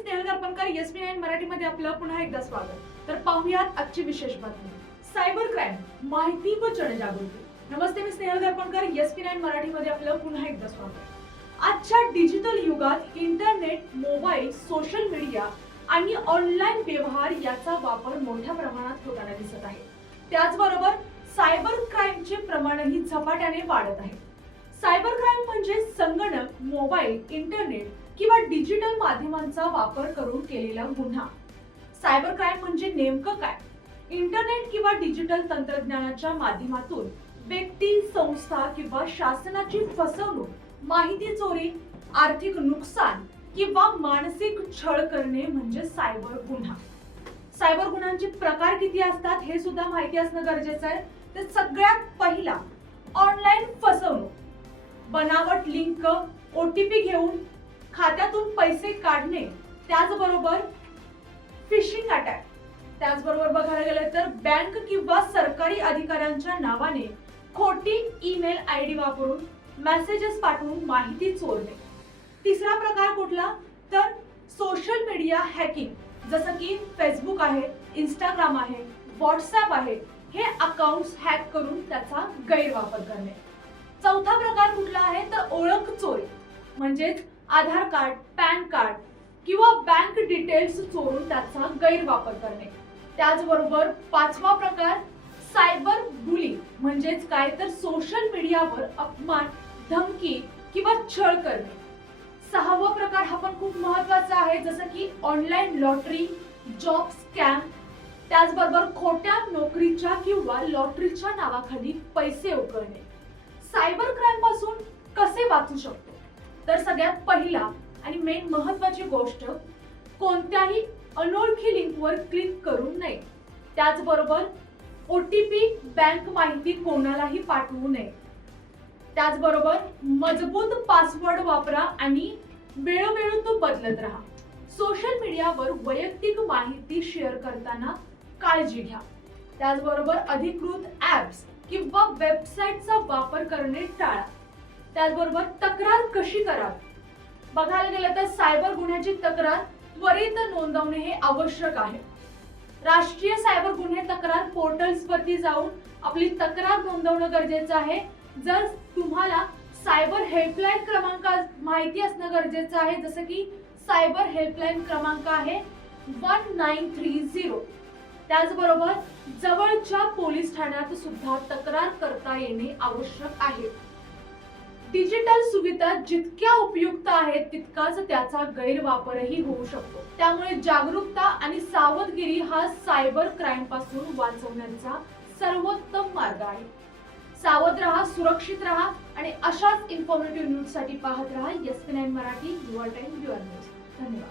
Snehal Darpankar S B nine मराठीमध्ये आपलं पुन्हा एकदा स्वागत. तर पाहुयात आजची विशेष बातमी. सायबर क्राईम माहिती व जनजागृती. नमस्ते मी Snehal Darpankar S B nine मराठीमध्ये आपलं पुन्हा एकदा स्वागत. आजच्या डिजिटल युगात इंटरनेट मोबाईल सोशल मीडिया आणि ऑनलाईन व्यवहार याचा वापर मोठ्या प्रमाणात होताना दिसत आहे. त्याचबरोबर सायबर क्राईमचे प्रमाणही झपाट्याने वाढत आहे. सायबर क्राईम म्हणजे संगणक मोबाईल इंटरनेट किंवा डिजिटल माध्यमांचा वापर करून केलेला गुन्हा. सायबर क्राईम म्हणजे नेमकं काय? इंटरनेट किंवा डिजिटल तंत्रज्ञानाच्या माध्यमातून व्यक्ती संस्था किंवा शासनाची फसवणूक माहिती चोरी आर्थिक नुकसान किंवा मानसिक छळ करणे म्हणजे सायबर गुन्हा. सायबर गुन्ह्यांचे प्रकार किती असतात हे सुद्धा माहिती असणं गरजेचं आहे. तर सगळ्यात पहिला ऑनलाईन फसवणूक. बनावट लिंक ओ टी पी घेऊन खात्यातून पैसे काढणे त्याचबरोबर फिशिंग अटॅक त्याचबरोबर बघायला गेलं तर बँक किंवा सरकारी अधिकाऱ्यांच्या नावाने खोटी ईमेल आय डी वापरून मेसेजेस पाठवून माहिती चोरणे. तिसरा प्रकार कुठला? तर सोशल मीडिया हॅकिंग जसं की फेसबुक आहे इंस्टाग्राम आहे व्हॉट्सअप आहे हे अकाउंट्स हॅक करून त्याचा गैरवापर करणे. चौथा प्रकार कुठला आहे? तर ओळख चोरी. म्हणजेच आधार कार्ड पॅन कार्ड किंवा बँक डिटेल्स चोरून त्याचा गैरवापर करणे. त्याचबरोबर पाचवा प्रकार सायबर बुलिंग म्हणजेच काय तर सोशल मीडियावर अपमान धमकी किंवा छळ करणे. सहावा प्रकार हा पण खूप महत्त्वाचा आहे जसं की ऑनलाईन लॉटरी जॉब स्कॅम त्याचबरोबर खोट्या नोकरीच्या किंवा लॉटरीच्या नावाखाली पैसे उकळणे. सायबर क्राईमपासून कसे वाचू शकतो? तर सगळ्यात पहिला आणि मेन महत्वाची गोष्ट कोणत्याही अनोळखी लिंकवर क्लिक करू नये. त्याचबरोबर ओ टी पी बँक माहिती कोणालाही पाठवू नये. त्याचबरोबर मजबूत पासवर्ड वापरा आणि वेळोवेळी तो बदलत राहा. सोशल मीडियावर वैयक्तिक माहिती शेअर करताना काळजी घ्या. त्याचबरोबर अधिकृत ॲप्स किंवा वेबसाईटचा वापर करणे टाळा. त्याचबरोबर तक्रार कशी करावी? बघायला गेलं तर सायबर गुन्ह्याची तक्रार त्वरित नोंदवणे हे आवश्यक आहे. राष्ट्रीय सायबर गुन्हे तक्रार पोर्टल्सवरती जाऊन आपली तक्रार नोंदवणं गरजेचं आहे. जर तुम्हाला सायबर हेल्पलाईन क्रमांक माहिती असणं गरजेचं आहे जसं की सायबर हेल्पलाईन क्रमांक आहे वन नाईन थ्री झिरो त्याचबरोबर जवळच्या पोलीस ठाण्यात सुद्धा तक्रार करता येणे आवश्यक आहे. डिजिटल सुविधा जितक्या उपयुक्त आहेत तितकाच त्याचा गैरवापरही होऊ शकतो. त्यामुळे जागरूकता आणि सावधगिरी हा सायबर क्राईमपासून वाचवण्याचा सर्वोत्तम मार्ग आहे. सावध राहा सुरक्षित राहा आणि अशाच इन्फॉर्मेटिव्ह न्यूजसाठी पाहत राहा S nine Marathi your time your news. धन्यवाद.